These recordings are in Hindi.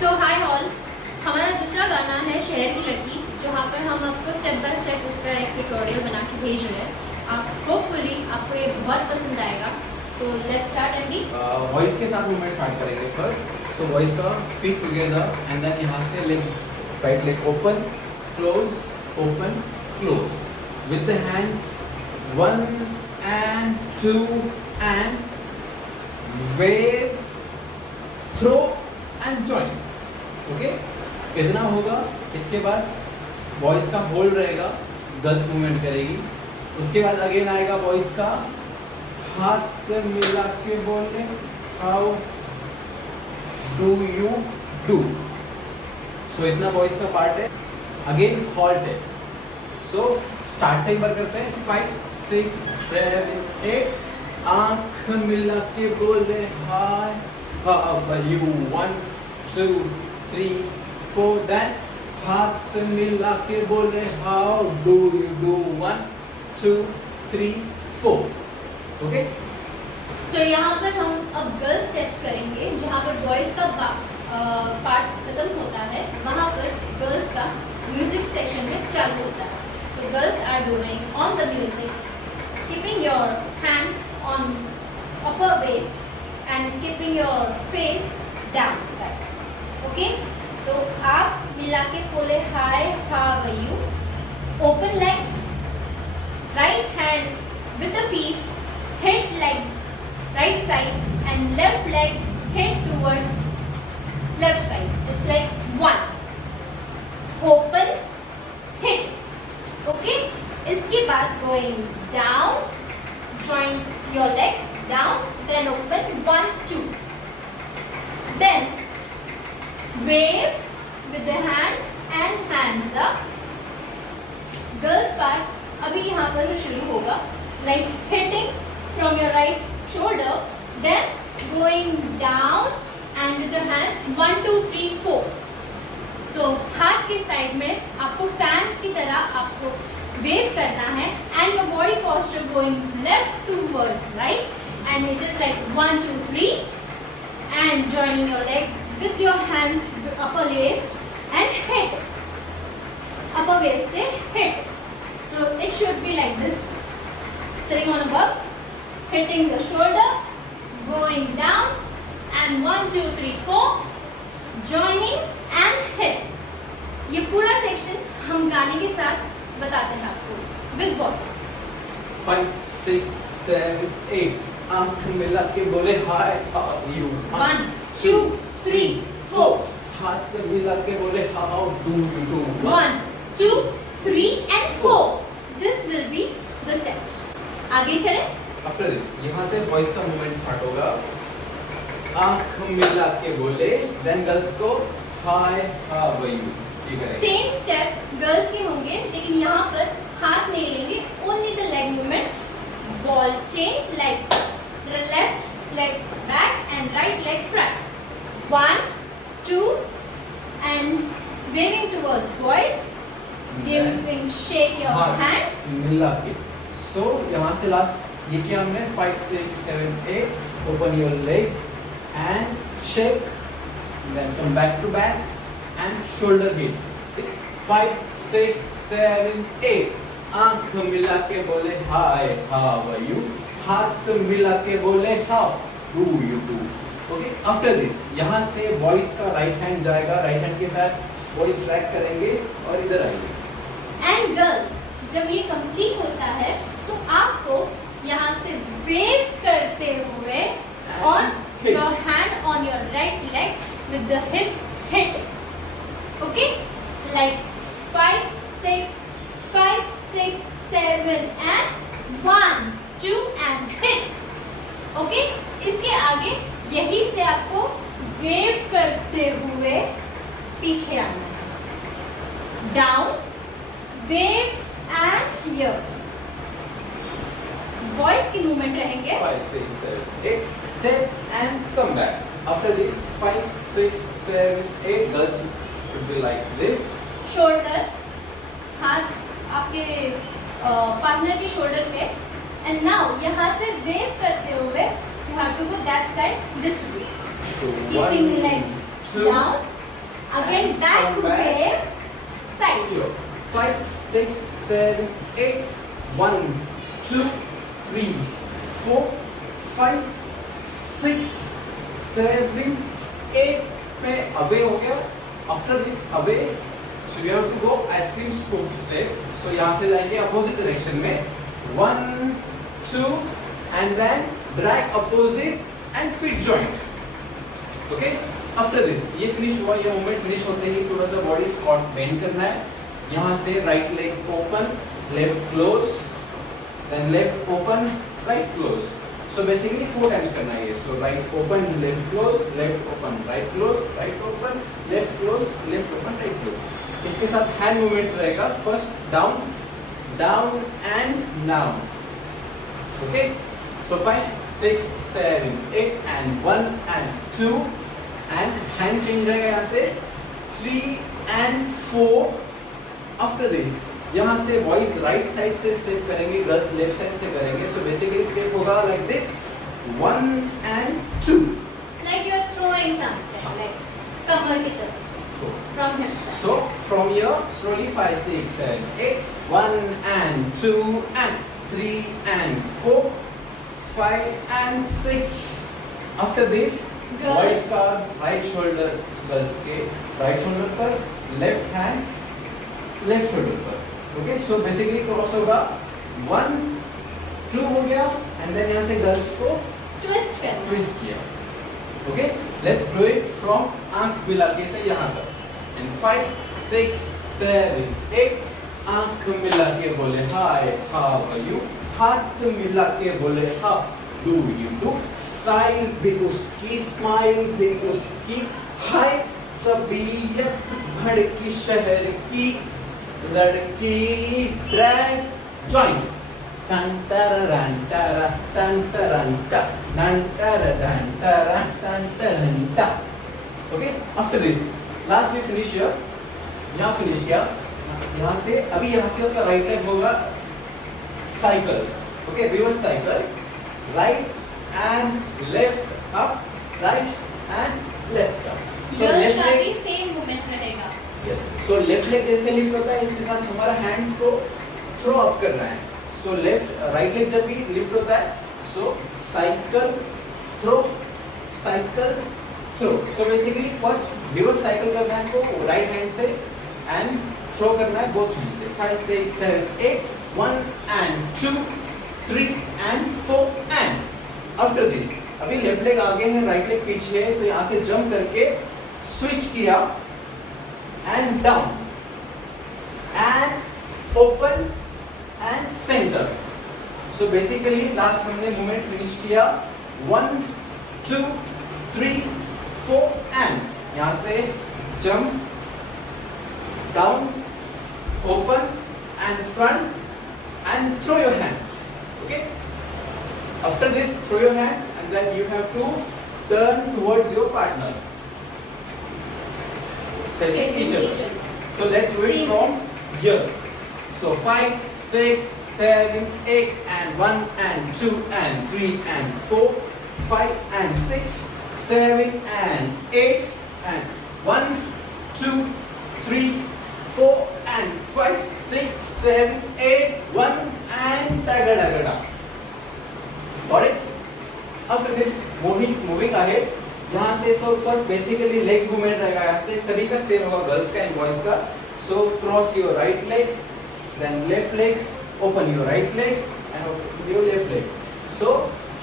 सो हाय ऑल, हमारा दूसरा गाना है शहर की लड़की, जहाँ पर हम आपको स्टेप बाय स्टेप उसका एक ट्यूटोरियल बना के भेज रहे हैं। आप होपफुली आपको ये बहुत पसंद आएगा। तो लेट्स स्टार्ट एंडी। वॉइस के साथ मूवमेंट स्टार्ट करेंगे फर्स्ट। सो वॉइस का फीट टुगेदर एंड देन यहाँ से legs, right leg open close with the hands 1 and 2 and wave, throw and join. Okay, इतना होगा। इसके बाद वॉइस का होल्ड रहेगा, गर्ल्स मूवमेंट करेगी। उसके बाद अगेन आएगा वॉइस का हाथ मिला के बोलने, हाउ डू यू डू। सो इतना वॉइस का पार्ट है। अगेन हॉल्ट है। सो स्टार्ट से एक बार करते हैं। 5 6 7 8 आंख मिला के बोले हाय हाउ यू 1 2 3 4 देन हाथ मिला के बोले how do you do 1 2 3 4। Okay, so यहाँ पर हम अब गर्ल्स स्टेप्स करेंगे। जहाँ पर बॉयज का पार्ट खत्म होता है, वहाँ पर गर्ल्स का म्यूजिक सेक्शन में चालू होता है। तो girls are doing on the music, keeping your hands on upper waist and keeping your face down side. Okay? तो आप मिला के बोले hi how are you. Open legs, right hand with the feet hit leg right side and left leg hit towards left side. It's like 1 open hit. Okay? इसके बाद going down, join your legs down, then open 1 2, then wave with the hand and hands up. Girls part अभी यहाँ पर से शुरू होगा, like hitting from your right shoulder, then going down and with your hands 1 2 3 4. तो हाथ की साइड में आपको फैन की तरह आपको वेव करना है and your body posture going left towards right, and it is like 1 2 3 and joining your leg with your hands upper waist and hit, upper waist से hit. So it should be like this, sitting on above, hitting the shoulder, going down and 1 2 3 4 joining and hit. ये पूरा सेक्शन हम गाने के साथ बताते हैं आपको विद वॉइस। 5 6 7 8 आंख मिला के बोले हाय हाउ यू 1 2 3 4 हाथ मिला के बोले how do you do 1 2 3 and 4. This will be the step. आगे चले। आफ्टर दिस यहाँ से वॉइस का मूवमेंट स्टार्ट होगा। आंख मिला के बोले, देन गर्ल्स को hi how are you. Same steps girls के होंगे, लेकिन यहाँ पर हाथ नहीं लेंगे, only the leg movement. Ball change, like left leg back and right leg front. 1 2 and waving towards boys, giving shake your hand मिला के। सो यहाँ से लास्ट ये किया हमने 5 6 7 8 open your leg and shake, then come back to back and shoulder hit. 5 6 7 8 आंख मिला के बोले हाय हाउ आर यू, हाथ मिला के बोले how do you do. Okay, after this यहाँ से वॉइस का राइट हैंड जाएगा, राइट हैंड के साथ वॉइस ट्रैक करेंगे और इधर आइए। एंड गर्ल्स, जब ये कंप्लीट होता है तो आपको यहाँ से वेव करते हुए on your hand on your right leg with the hip hit. Okay, like 5 6 7 and 1 2 and hit. Okay, इसके आगे यही से आपको वेव करते हुए पीछे आना है। Down, wave and here. Voice की मूवमेंट रहेंगे 5 6 7 8 step and come back. After this 5 6 7 8 girls should be like this. Shoulder, हाथ आपके पार्टनर की शोल्डर पे, एंड नाउ यहाँ से वेव करते हुए you have to go that side this way, So keeping 1 legs 2 down Again and back come to back. left side. Here. 5, 6, 7, 8. 1, 2, 3, 4, 5, 6, 7, 8 पे away हो गया. After this away, so you have to go ice-cream scoop step. So यहाँ से जाएंगे opposite direction में. 1, 2, and then drag opposite and feet joint. Okay? After this, ये finish हुआ. ये movement finish होते ही थोड़ा सा body squat bend करना है. यहाँ से right leg open, left close, then left open, right close. So basically 4 times करना है ये. So right open, left close, left open, right close, right open, left close, left open, right close. इसके साथ hand movements रहेगा. First down, down and down. Okay? So 5, 6, 7, 8 and 1 and 2 and hand change रहेगा यहाँ से 3 and 4. After this यहाँ से बॉयज राइट साइड से स्टेप करेंगे, गर्ल्स लेफ्ट साइड से करेंगे. सो बेसिकली स्टेप होगा like this 1 and 2. Like you are throwing something, like कमर की तरफ से. From hip side. So from here slowly 5, 6, 7, 8. 1 and 2 and 3 and 4, 5 and 6. After this Girls. Boys का राइट शोल्डर, गर्ल्स के राइट शोल्डर पर, लेफ्ट हैंड लेफ्ट शोल्डर पर. ओके, सो बेसिकली क्रॉस होगा 1, 2 हो गया एंड देन यहाँ से गर्ल्स को Twist करना. ट्विस्ट किया. Okay, let's do it from आंख मिला के से यहाँ तक. एंड 5, 6, 7, 8. आंख मिला के बोले हाय, हाउ आर यू. हाथ मिला के बोले how do you do. Style भी उसकी, स्माइल भी उसकी. हाय तबीयत भड़की शहर की लड़की. Drag joint. टन टररन टरा टन टरन टा नन टररन टरा टन टरन टा. Okay, after this last we finish here. यहाँ फिनिश किया. यहाँ से अभी यहाँ से आपका राइट लेग होगा cycle. Okay, reverse cycle. Right and left up, right and left up. So Girls left का भी लेग, सेम मूवमेंट रहेगा. यस. सो लेफ्ट लेग जैसे लिफ्ट होता है, इसके साथ हमारा हैंड्स को थ्रो अप करना है. सो लेफ्ट राइट लेग जब भी लिफ्ट होता है, so cycle throw, cycle throw. So basically first reverse cycle करना है आपको राइट हैंड से एंड थ्रो करना है बोथ हैंड से. 5, 6, 7, 8. 1 and 2, 3 and 4 and after this अभी लेफ्ट लेग आगे है, राइट लेग पीछे है, तो यहाँ से जंप करके स्विच किया and down and open and center. So basically last हमने movement finish किया 1, 2, 3, 4 and यहाँ से jump down, open and front and throw your hands. Okay. After this throw your hands and then you have to turn towards your partner. Facing each other. So let's do it Same. from here. So 5, 6, 7, 8 and 1 and 2 and 3 and 4, 5 and 6, 7 and 8 and 1, 2, 3, 4 and 5, 6, 7, 8, 1 and tagadagada. Got it? After this moving ahead. यहाँ से so first basically legs movement रहेगा. यहाँ से सभी का सेम होगा, गर्ल्स का एंड बॉयज का. So cross your right leg, then left leg, open your right leg and open your left leg. So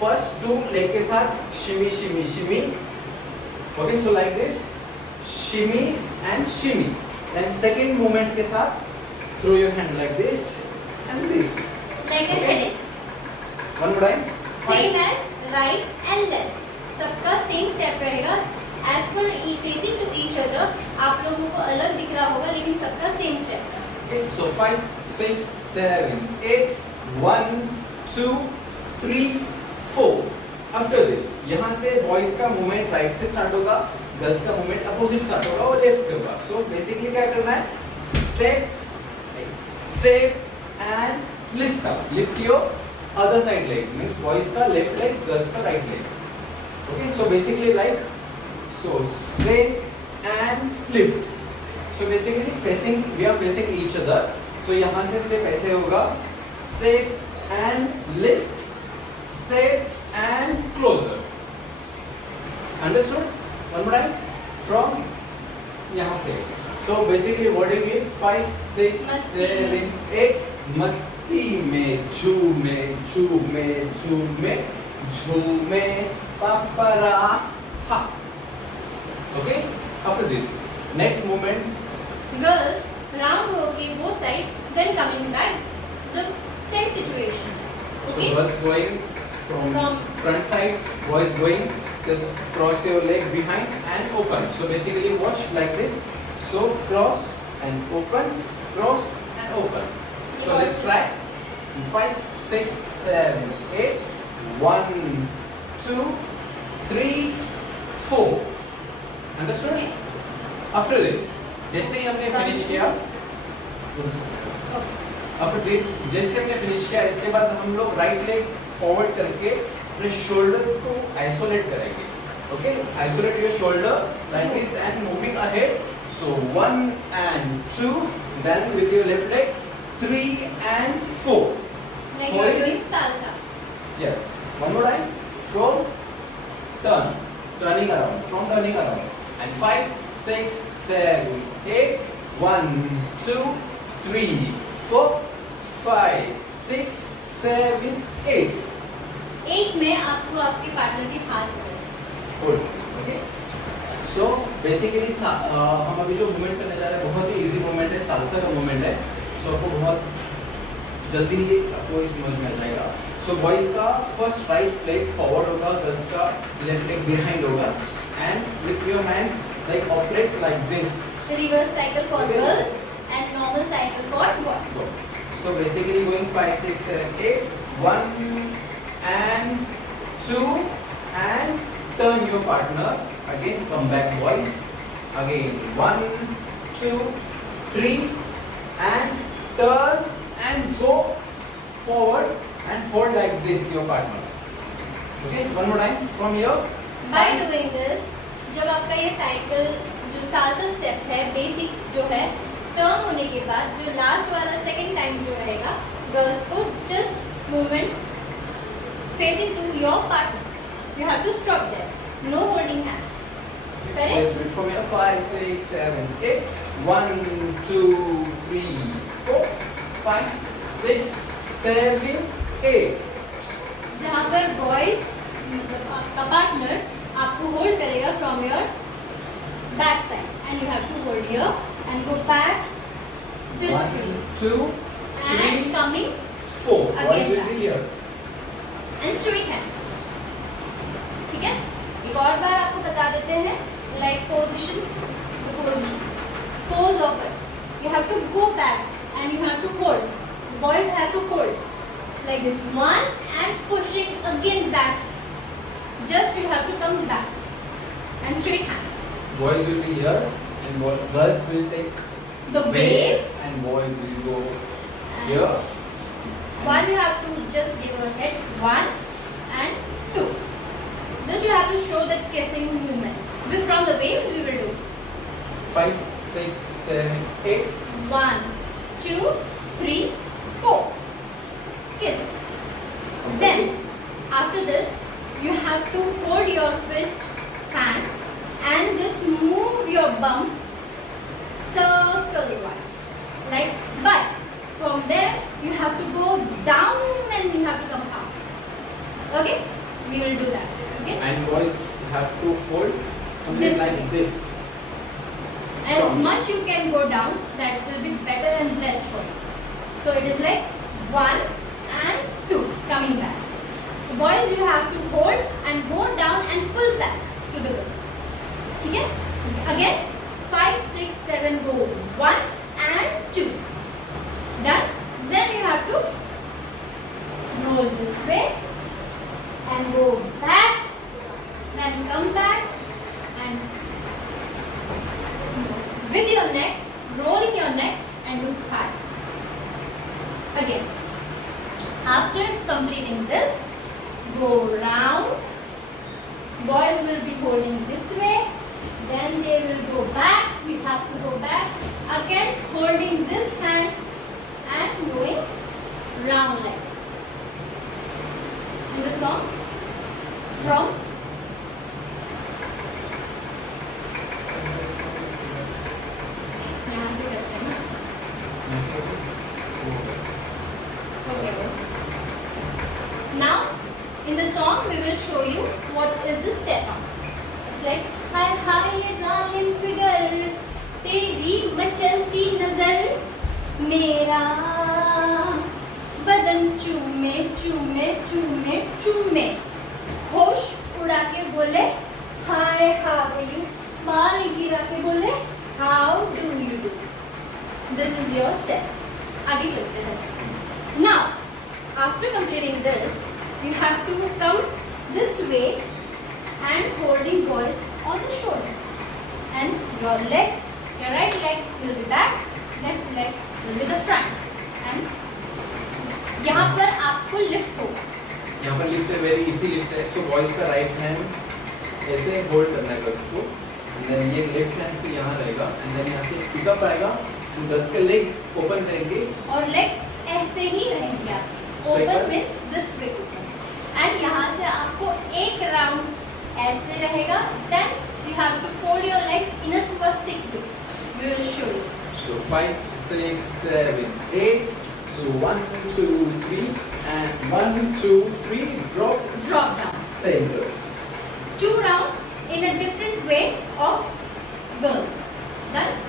first do leg के साथ shimmy shimmy shimmy. Okay, so like this shimmy and shimmy. Then second movement के साथ throw your hand like this and this. Like a headache. One more time. Same as right and left. सबका सेम स्टेप रहेगा. एज पर फेसिंग टू ईच अदर. आप लोगों को अलग दिख रहा होगा लेकिन सबका सेम स्टेप है. Okay, so 5, 6, 7, 8, 1, 2, 3, 4. After this, यहाँ से बॉयज का मूवमेंट राइट से स्टार्ट होगा, गर्ल्स का मूवमेंट अपोजिट स्टार्ट होगा और लेफ्ट से होगा. सो बेसिकली क्या करना है, step step and lift up. Lift your other side leg, means boys का लेफ्ट लेग, गर्ल्स का right leg. Okay, so basically like so straight and lift. So basically we are facing each other. So यहाँ से step ऐसे होगा, step and lift, step and closer. Understood? One more time. From यहाँ से. So basically wording is 5, 6, 7, 8. मस्ती में झूमे झूमे झूमे झूमे पापरा हा. Okay? After this, next movement. Girls round होके वो side, then coming back. The same situation. Okay? So girls going from front side, boys going just cross your leg behind and open. So basically watch like this. So cross and open, cross and open. So let's try. 5, 6, 7, 8. 1, 2, 3, 4. Understood? Okay. After this, जैसे ही हमने finish किया, after this जैसे हमने finish किया, इसके बाद हम लोग right leg forward करके अपने shoulder को isolate करेंगे. Okay? Isolate your shoulder like this and moving ahead. So 1 and 2. Then with your left leg 3 and 4. Like you are doing salsa. Yes. One more time. From turning around. From turning around. And 5, 6, 7, 8. 1, 2, 3, 4, 5, 6, 7, 8. 8 में आपको आपके पार्टनर के हाथ पकड़ने हैं. Hold. Okay. So basically हम अभी जो मूवमेंट करने जा रहे हैं बहुत ही इजी मूवमेंट है, सालसा का मूवमेंट है. So आपको बहुत जल्दी ही आपको समझ में आ जाएगा. So बॉयज का फर्स्ट राइट लेग फॉरवर्ड होगा, गर्ल्स का लेफ्ट लेग बिहाइंड होगा, and with your hands like operate like this. The reverse cycle for Okay. girls and normal cycle for boys. So basically going 5, 6, 7, 8. 1 and 2 and turn your partner. Again come back boys. Again 1, 2, 3 and turn and go forward and hold like this your partner. Okay, one more time from here. By doing this, जब आपका ये साइकिल जो सालसा स्टेप है बेसिक जो है, टर्न होने के बाद जो लास्ट वाला सेकंड टाइम जो रहेगा, गर्ल्स को just movement facing to your partner. You have to stop there. No holding hands. Correct? Let's read from here. 5, 6, 7, 8. 1, 2, 3, 4, 5, 6, 7, 8. जहाँ पर बॉयज मतलब आपका पार्टनर आपको होल्ड करेगा from your back side, and you have to hold here and go back this 1, way 2, and 3, coming 4. Again Boys will back. be here. And straight hand. ठीक है, एक और बार आपको बता देते हैं like position pose of it. You have to go back and you have to hold. Boys have to hold like this one and pushing again back. Just you have to come back and straight hand. Boys will be here and girls will take The wave. and boys will go And here. one you have to just give a head, 1 and 2. Just you have to show that kissing movement. This from the waves we will do 5, 6, 7, 8. 1, 2, 3, 4. Kiss. Then after this you have to hold your fist hand and just move your bum circle wise like, but from there you have to go down and you have to come up. Okay, we will do that. Okay, And boys have to hold something This like way. this. as Strong. much you can go down, that will be better and best for you. So it is like 1 and 2 coming back. So boys you have to hold and go down and pull back to the girls. Okay, again 5, 6, 7 go 1 and 2. Done. Then you have to roll this way and go back, then come back and with your neck, rolling your neck and do high. Again. After completing this, go round. Boys will be holding this way, then they will go back. We have to go back. Again, holding this hand and going round like this. In the song, from यहाँ से करते हैं ना. Okay. Now, in the song, we will show you what is the step up. It's like, हाय हाय ये जालिम फिगर, तेरी मचलती नजर, मेरा बदन चूमे चूमे चूमे चूमे, होश उड़ा के बोले हाय हाय, बाल गिरा के बोले how do you do. This is your step. आगे चलते हैं. Now, after completing this, you have to come this way and holding boys on the shoulder, and your right leg will be back, left leg will be the front, and यहाँ पर आपको लिफ्ट होगा. यहाँ पर लिफ्ट है, वेरी इजी लिफ्ट है. सो बॉयज का राइट हैंड ऐसे होल्ड करना है गर्ल्स को, एंड देन ये लेफ्ट हैंड से यहाँ रहेगा, एंड देन यहाँ से पिकअप आएगा, एंड गर्ल्स के लेग्स ओपन करेंगे और लेग्स ऐसे ही रहेंगे आपके. Open means this way open, and यहाँ से आपको एक राउंड ऐसे रहेगा. Then you have to fold your leg in a swastik way. We will show you. So 5, 6, 7, 8. So 1, 2, 3, and 1, 2, 3. Drop. Drop down. Center. 2 rounds in a different way of girls. Done.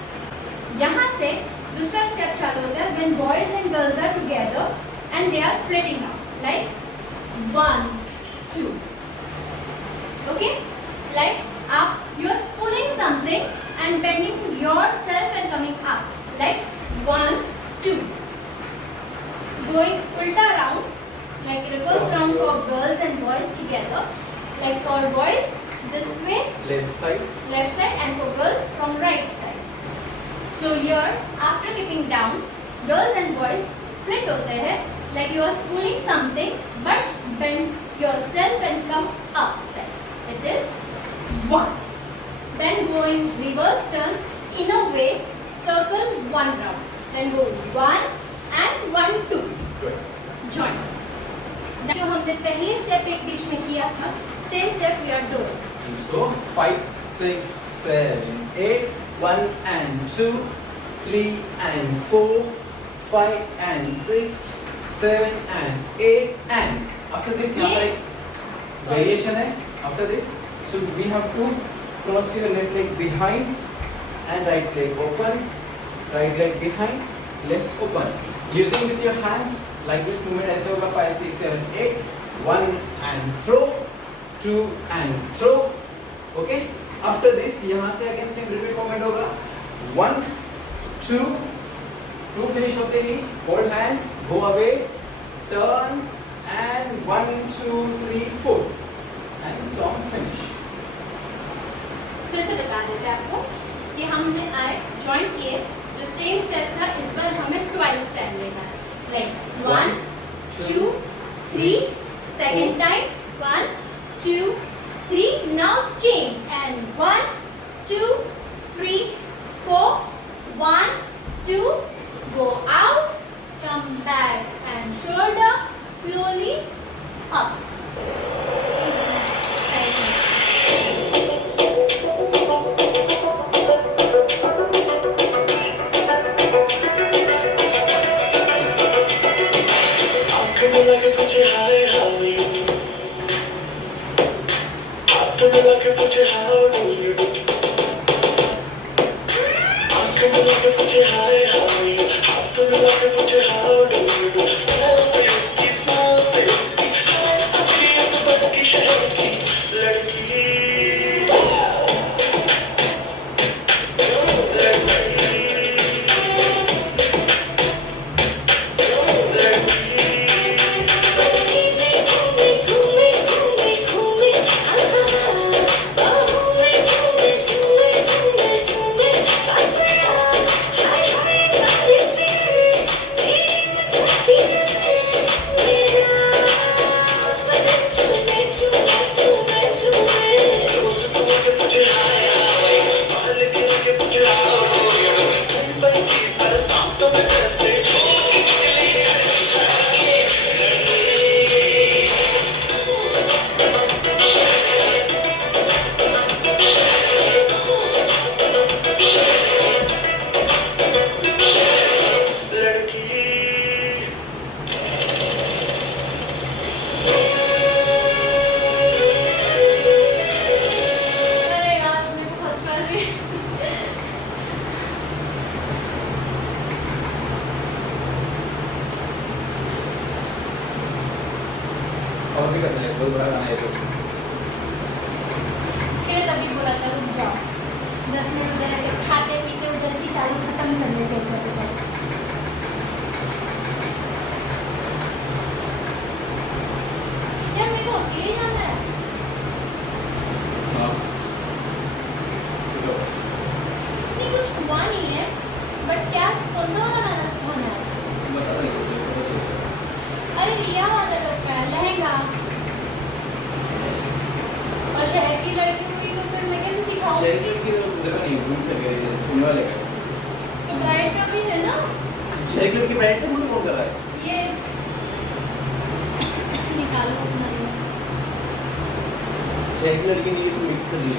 यहाँ से दूसरा स्टेप चालू होता है when boys and girls are together and they are splitting up. Like 1, 2. Okay? Like you are pulling something and bending yourself and coming up. Like 1, 2. Going ulta round, like reverse round for girls and boys together. Like for boys, this way, Left side. and for girls from right side. So here, after keeping down, girls and boys split होते हैं. Like you are pulling something, but bend yourself and come upside. It is 1. Then going reverse turn in a way, circle 1 round. Then go 1 and 1, 2. Join. जो हमने पहले स्टेप एक बीच में किया था, same step we are doing. And so 5, 6, 7, 8. 1 and 2, 3 and 4, 5 and 6, 7 and 8, and after this यहाँ पर एक variation है. After this, so we have to cross your left leg behind and right leg open, right leg behind, left open. Using with your hands like this movement ऐसे होगा 5, 6, 7, 8. 1 and throw, 2 and throw. Okay? After this यहाँ से again same repeat movement होगा. 1, 2, 2 finish होते ही hold hands, go away, turn, and 1, 2, 3, 4, and song finish. फिर से बता देते हैं आपको कि हमने आए जॉइंट किए, जो सेम स्टेप था इस बार हमें ट्वाइस टाइम लेना है. Like 1, 2, 3, second time 1, 2, 3. Now change and 1, 2, 3, 4, 1, 2. Go out, come back and shoulder slowly up. है, बहुत बड़ा गाना है तो। इसके लिए तभी बोला था रुक जाओ 10 मिनट उधर रह के खाते पीते उधर से चालू खत्म कर लेते हैं कभी कभी। यार मेरे को अकेले जाना है। हाँ। नहीं कुछ हुआ नहीं है बट क्या कौन सा वाला गाना सिखाना है? बता रही हूँ। अरे रिया वाला रखा है लहंगा और शहर की लड़की हुई तो फिर मैं कैसे सिखाऊं? शेयर की उधर का नहीं, रूम से गए सुनने वाले का। तो ब्राइड का भी है ना शेयर क्लब की ब्राइड को मुझे कॉल कर रहा है। ये निकालो अपना ये। शेयर की लड़की नील को मिक्स कर ली।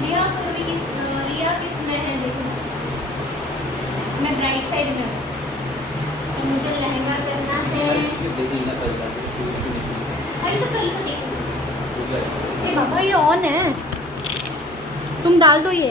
रिया किस में है देखो मैं ब्राइट साइड में हूँ तो मुझे लहंगा करना है। देख लेना कल का कोई इशू नहीं। ऐसा कर सकते हो जाएगा। ये बाबा ये ऑन है तुम डाल दो ये